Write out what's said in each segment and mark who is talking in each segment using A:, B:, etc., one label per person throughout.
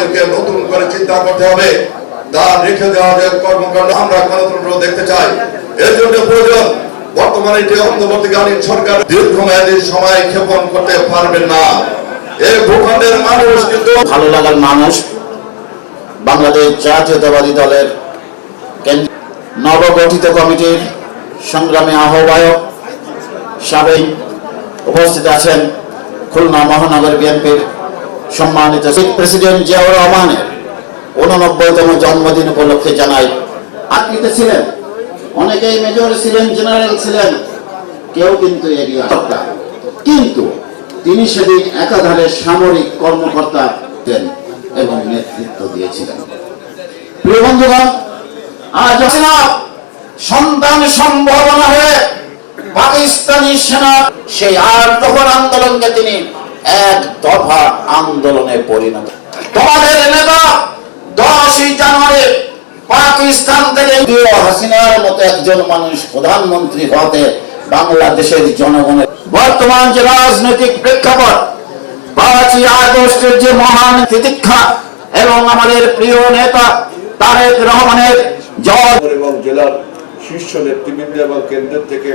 A: আমাদেরকে নতুন করে চিন্তা করতে হবে। তার রেখে দেওয়া যে কর্মকাণ্ড আমরা গণতন্ত্র দেখতে চাই, এর জন্য প্রয়োজন। বর্তমানে অন্তর্বর্তীকালীন সরকার দীর্ঘমেয়াদী সময় ক্ষেপণ করতে পারবেন না। এই ভূখণ্ডের মানুষ কিন্তু
B: ভালো লাগার মানুষ বাংলাদেশ জাতীয়তাবাদী দলের নবগঠিত কমিটির সংগ্রামী আহ্বায়ক সাবেক উপস্থিত আছেন খুলনা মহানগর বিএনপির সম্মানিত প্রেসিডেন্ট জিয়াউর রহমানের উননব্বইতম জন্মদিন উপলক্ষে জানাই, আপনি তো ছিলেন, অনেকেই মেজর ছিলেন, জেনারেল ছিলেন, কেউ কিন্তু এরিয়া কিন্তু তিনি সেদিন একাধারে সামরিক কর্মকর্তা দেন এবং নেতৃত্ব দিয়েছিলেন। প্রিয় বন্ধুগণ, আজ হাসিনা সন্তান সম্ভাবনা হয়ে পাকিস্তানি সেনা, সেই আর দফার আন্দোলনকে তিনি এক দফা আন্দোলনে পরিণত। তোমাদের নেতা দশই জানুয়ারি পাকিস্তান থেকে হাসিনার মতো একজন মানুষ প্রধানমন্ত্রী হতে বাংলাদেশের জনগণের বর্তমান যে রাজনৈতিক প্রেক্ষাপট পাঁচই আগস্টের যে মহান তিতিক্ষা এবং আমাদের প্রিয় নেতা তারেক রহমানের জয়।
C: এবং জেলার শীর্ষ নেতৃবৃন্দ এবং কেন্দ্রের থেকে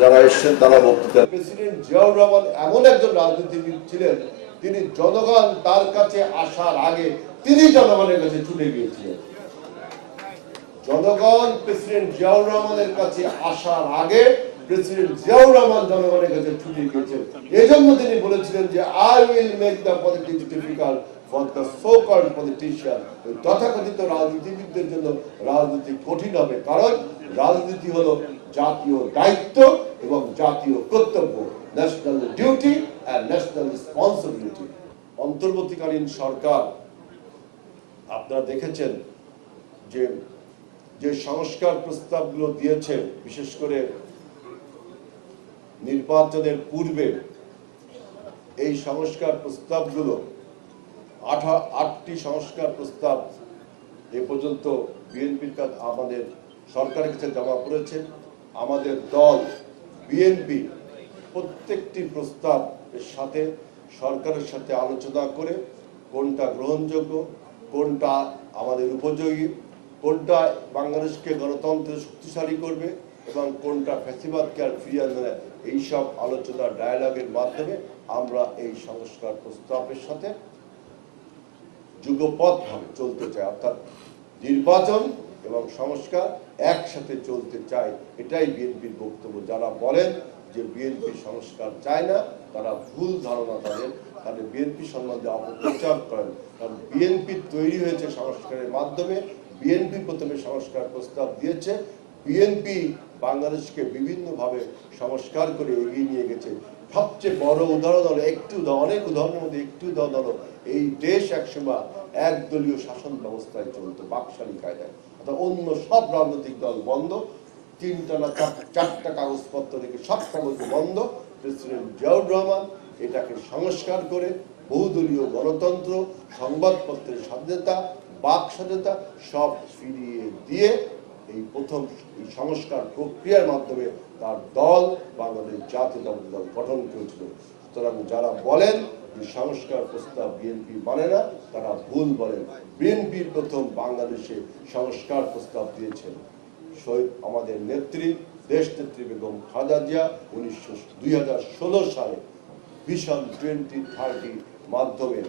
C: যারা এসছেন, তারা বক্তৃতা প্রেসিডেন্ট জিয়াউর রহমান এমন একজন রাজনীতিবিদ ছিলেন, তিনি জনগণ তার কাছে আসার আগে তিনি জনগণের কাছে ছুটে গিয়েছিলেন। জনগণ প্রেসিডেন্ট জিয়াউর রহমানের কাছে আসার আগে প্রেসিডেন্ট জিয়াউর রহমান জনগণের কাছে এই জন্য তিনি বলেছিলেন যে I will make the politics for the so called politician তথাকথিত রাজনীতিবিদদের জন্য রাজনীতি কঠিন হবে, কারণ রাজনীতি হলো জাতীয় দায়িত্ব এবং জাতীয় কর্তব্য national duty and national responsibility অন্তর্বর্তীকালীন সরকার, আপনারা দেখেছেন যে যে সংস্কার প্রস্তাবগুলো দিয়েছে, বিশেষ করে নির্বাচনের পূর্বে এই সংস্কার প্রস্তাবগুলো, আঠা, আটটি সংস্কার প্রস্তাব এ পর্যন্ত বিএনপির কাছে, আমাদের সরকারের কাছে জমা পড়েছে। আমাদের দল, বিএনপি প্রত্যেকটি প্রস্তাব এর সাথে, সরকারের সাথে আলোচনা করে কোনটা গ্রহণযোগ্য, কোনটা আমাদের উপযোগী, কোনটা বাংলাদেশকে গণতন্ত্রে শক্তিশালী করবে এবং কোনটা ফ্যাসিবাদকে আর ফিরিয়ে আনবে না, এইসব আলোচনা, ডায়ালগের মাধ্যমে আমরা এই সংস্কার প্রস্তাবের সাথে যুগপথ ভাবে চলতে চাই। অর্থাৎ নির্বাচন এবং সংস্কার একসাথে চলতে চায় এটাই বিএনপির বক্তব্য। যারা বলেন যে বিএনপি সংস্কার চায় না, তারা ভুল ধারণা তাদের। তাদের বিএনপি সম্বন্ধে অপপ্রচার করেন। কারণ বিএনপি তৈরি হয়েছে সংস্কারের মাধ্যমে, বিএনপি প্রথমে সংস্কার প্রস্তাব দিয়েছে, বিএনপি বাংলাদেশকে বিভিন্নভাবে সংস্কার করে এগিয়ে নিয়ে গেছে। সবচেয়ে বড় উদাহরণ হলো একটু অনেক উদাহরণের মধ্যে একটু উদাহরণ হলো এই দেশ একসময় একদলীয় শাসন ব্যবস্থায় চলতো, বাকশালী কায়দায়। অর্থাৎ অন্য সব রাজনৈতিক দল বন্ধ, তিনটা না চার- চারটা কাগজপত্র থেকে সব কাগজ বন্ধ। প্রেসিডেন্ট জিয়াউর রহমান এটাকে সংস্কার করে বহুদলীয় গণতন্ত্র, সংবাদপত্রের স্বাধীনতা, বাক স্বাধীনতা সব ফিরিয়ে দিয়ে এই প্রথম এই সংস্কার প্রক্রিয়ার মাধ্যমে তার দল বাংলাদেশ জাতীয়তাবাদী দল গঠন করেছিল। সুতরাং যারা বলেন যে সংস্কার প্রস্তাব বিএনপি মানে না, তারা ভুল বলেন। বিএনপির প্রথম বাংলাদেশে সংস্কার প্রস্তাব দিয়েছেন। শহীদ, আমাদের নেত্রী, দেশ নেত্রী বেগম খালেদা জিয়া উনিশশো দুই সালে ভিশন টোয়েন্টি থার্টি মাধ্যমে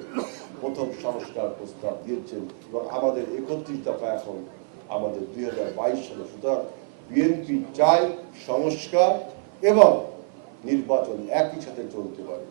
C: প্রথম সংস্কার প্রস্তাব দিয়েছেন এবং আমাদের একত্রিশ দফা এখন আমাদের দুই হাজার বাইশ সালে সুতরাং বিএনপি চায় সংস্কার এবং নির্বাচন একই সাথে চলতে পারে।